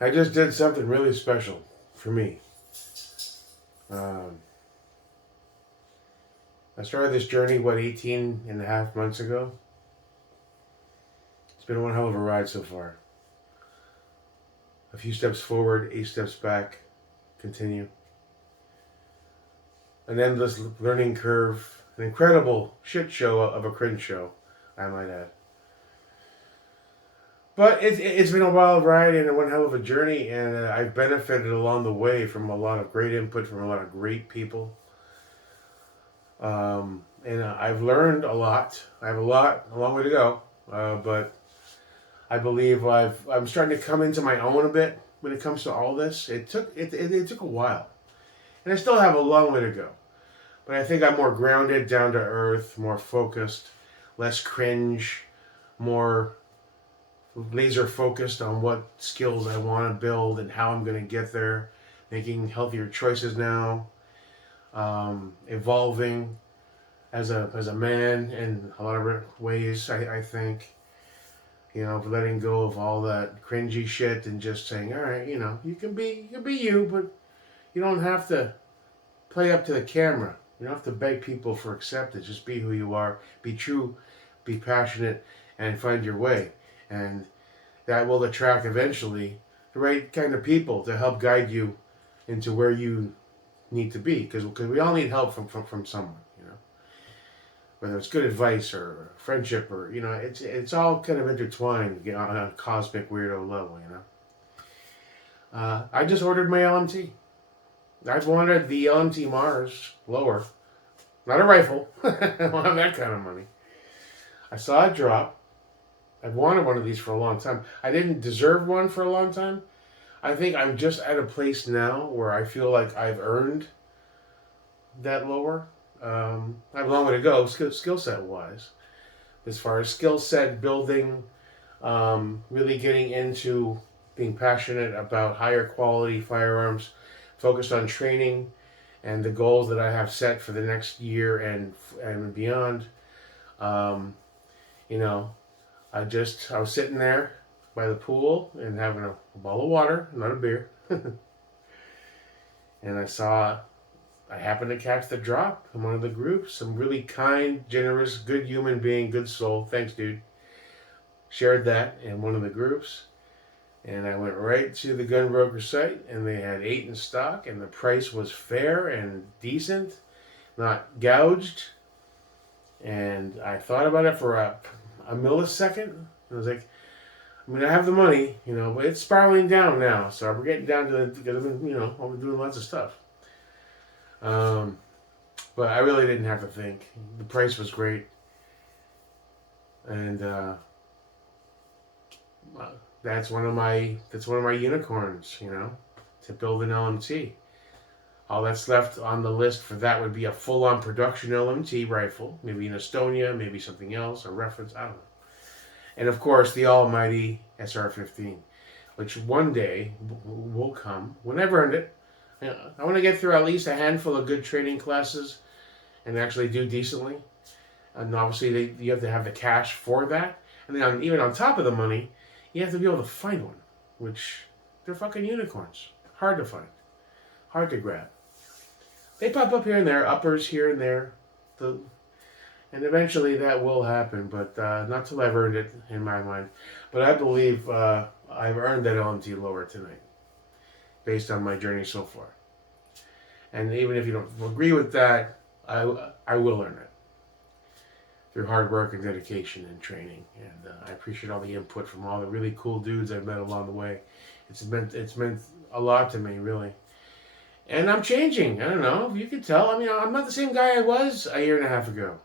I just did something really special for me. Um, I started this journey, 18 and a half months ago? It's been one hell of a ride so far. A few steps forward, 8 steps back, continue. An endless learning curve, an incredible shit show of a cringe show, I might add. But it's been a wild ride and one hell of a journey, and I've benefited along the way from a lot of great input from a lot of great people. And I've learned a lot. I have a long way to go. But I believe I'm starting to come into my own a bit when it comes to all this. It took a while, and I still have a long way to go. But I think I'm more grounded, down to earth, more focused, less cringe, more laser focused on what skills I want to build and how I'm going to get there, making healthier choices now, evolving as a man in a lot of ways. I think, letting go of all that cringy shit and just saying, all right, you can be you, but you don't have to play up to the camera. You don't have to beg people for acceptance. Just be who you are. Be true. Be passionate, and find your way. And that will attract eventually the right kind of people to help guide you into where you need to be. Because we all need help from someone. Whether it's good advice or friendship or it's all kind of intertwined on a cosmic weirdo level. I just ordered my LMT. I've wanted the LMT Mars lower. Not a rifle. I don't have that kind of money. I saw it drop. I've wanted one of these for a long time. I didn't deserve one for a long time. I think I'm just at a place now where I feel like I've earned that lower. I have a long way to go skill set wise. As far as skill set building, really getting into being passionate about higher quality firearms, focused on training and the goals that I have set for the next year and beyond. I was sitting there by the pool and having a bottle of water, not a beer, and I happened to catch the drop in one of the groups. Some really kind, generous, good human being, good soul. Thanks, dude. Shared that in one of the groups. And I went right to the gun broker site, and they had 8 in stock, and the price was fair and decent, not gouged. And I thought about it for a millisecond. I was like, I have the money, but it's spiraling down now. So we're getting down to because I've been, I've been doing lots of stuff. But I really didn't have to think. The price was great, and that's one of my unicorns. To build an LMT. All that's left on the list for that would be a full-on production LMT rifle, maybe in Estonia, maybe something else, a reference, I don't know. And of course, the almighty SR-15, which one day will come when I've earned it. I want to get through at least a handful of good training classes and actually do decently. And obviously, you have to have the cash for that. And then even on top of the money, you have to be able to find one, which they're fucking unicorns. Hard to find. Hard to grab. They pop up here and there, uppers here and there. And eventually that will happen, but not till I've earned it in my mind. But I believe I've earned that LMT lower tonight, based on my journey so far. And even if you don't agree with that, I will earn it through hard work and dedication and training. And I appreciate all the input from all the really cool dudes I've met along the way. It's meant a lot to me, really. And I'm changing. I don't know if you can tell. I'm not the same guy I was a year and a half ago.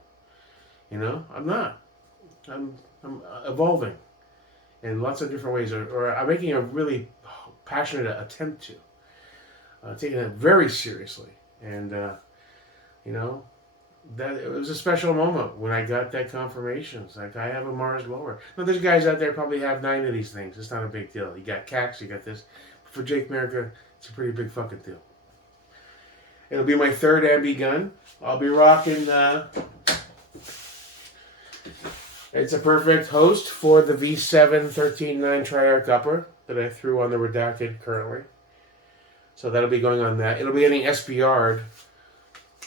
I'm not. I'm evolving in lots of different ways, or I'm making a really passionate attempt to. Taking it very seriously, and that it was a special moment when I got that confirmation. It's like, I have a Mars lower. Now, there's guys out there probably have 9 of these things. It's not a big deal. You got CACs, you got this. But for Jake America, it's a pretty big fucking deal. It'll be my 3rd ambi gun. I'll be rocking. It's a perfect host for the V7 13.9 Triarch upper. that I threw on the redacted currently. So that'll be going on that. It'll be getting SBR'd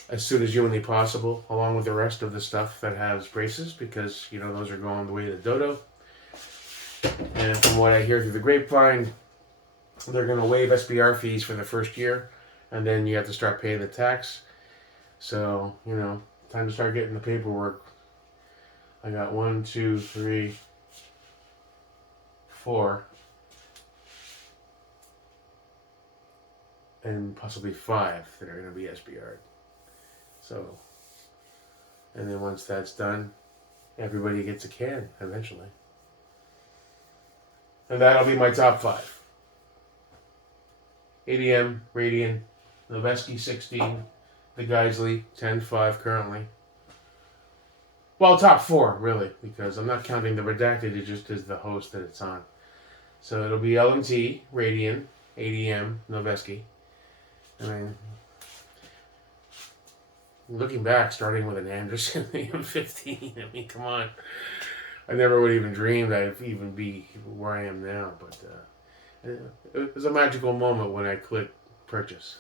as soon as humanly possible, along with the rest of the stuff that has braces, because, you know, those are going the way of the dodo. And from what I hear through the grapevine, they're going to waive SBR fees for the first year, and then you have to start paying the tax. So, you know, time to start getting the paperwork. I got 1, 2, 3, 4, and possibly 5 that are going to be SBR'd. So, and then once that's done, everybody gets a can eventually. And that'll be my top 5. ADM, Radian, Noveski 16, the Geisley 10.5 currently. Well, top 4 really, because I'm not counting the redacted, it just is the host that it's on. So it'll be LMT, Radian, ADM, Noveski. I mean, looking back, starting with an Anderson AM15, I mean, come on. I never would even dreamed I'd even be where I am now, but it was a magical moment when I clicked purchase,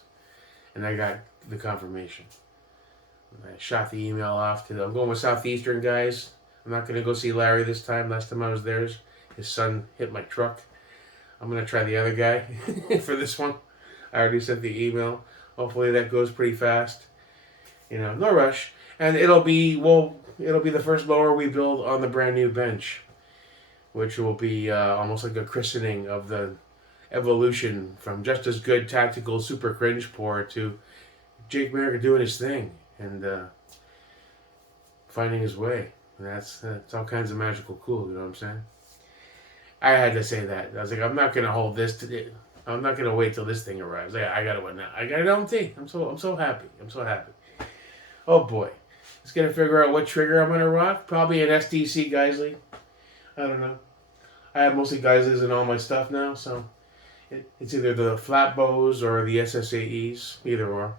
and I got the confirmation. I shot the email off to I'm going with Southeastern guys. I'm not going to go see Larry this time. Last time I was there, his son hit my truck. I'm going to try the other guy for this one. I already sent the email. Hopefully that goes pretty fast. You know, no rush. And it'll be the first mower we build on the brand new bench, which will be almost like a christening of the evolution from just as good tactical super cringe pour to Jake America doing his thing and finding his way. And that's all kinds of magical cool, you know what I'm saying? I had to say that. I was like, I'm not gonna hold this to I'm not gonna wait till this thing arrives. I got it now. I got it on LMT. I'm so happy. I'm so happy. Oh boy. Just gotta figure out what trigger I'm gonna rock. Probably an SDC Geisley. I don't know. I have mostly Geisleys in all my stuff now, so it's either the flat bows or the SSAEs, either or.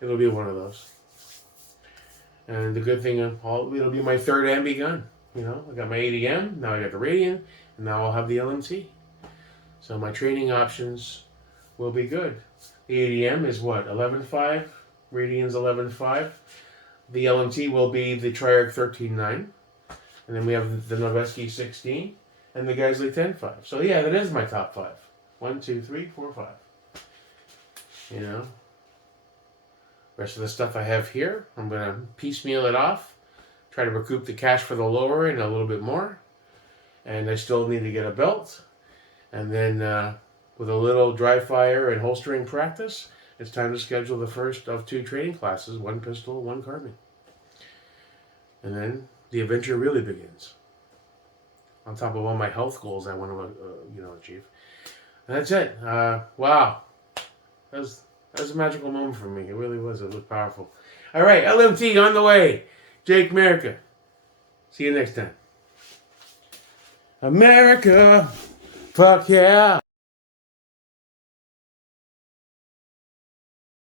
It'll be one of those. And the good thing, it'll be my third ambi gun. You know, I got my ADM, now I got the Radian, and now I'll have the LMT. So my training options will be good. The ADM is what, 11.5? Radian's 11.5. The LMT will be the Triarch 13.9. And then we have the Noveski 16 and the Geisley 10.5. So yeah, that is my top 5. 1, 2, 3, 4, 5. You know? Rest of the stuff I have here, I'm going to piecemeal it off. Try to recoup the cash for the lower and a little bit more. And I still need to get a belt. And then with a little dry fire and holstering practice, it's time to schedule the first of 2 training classes, 1 pistol, 1 carbine. And then the adventure really begins. On top of all my health goals I want to achieve. And that's it. Wow. That was a magical moment for me. It really was. It was powerful. All right, LMT on the way. Jake America. See you next time. America. Fuck yeah.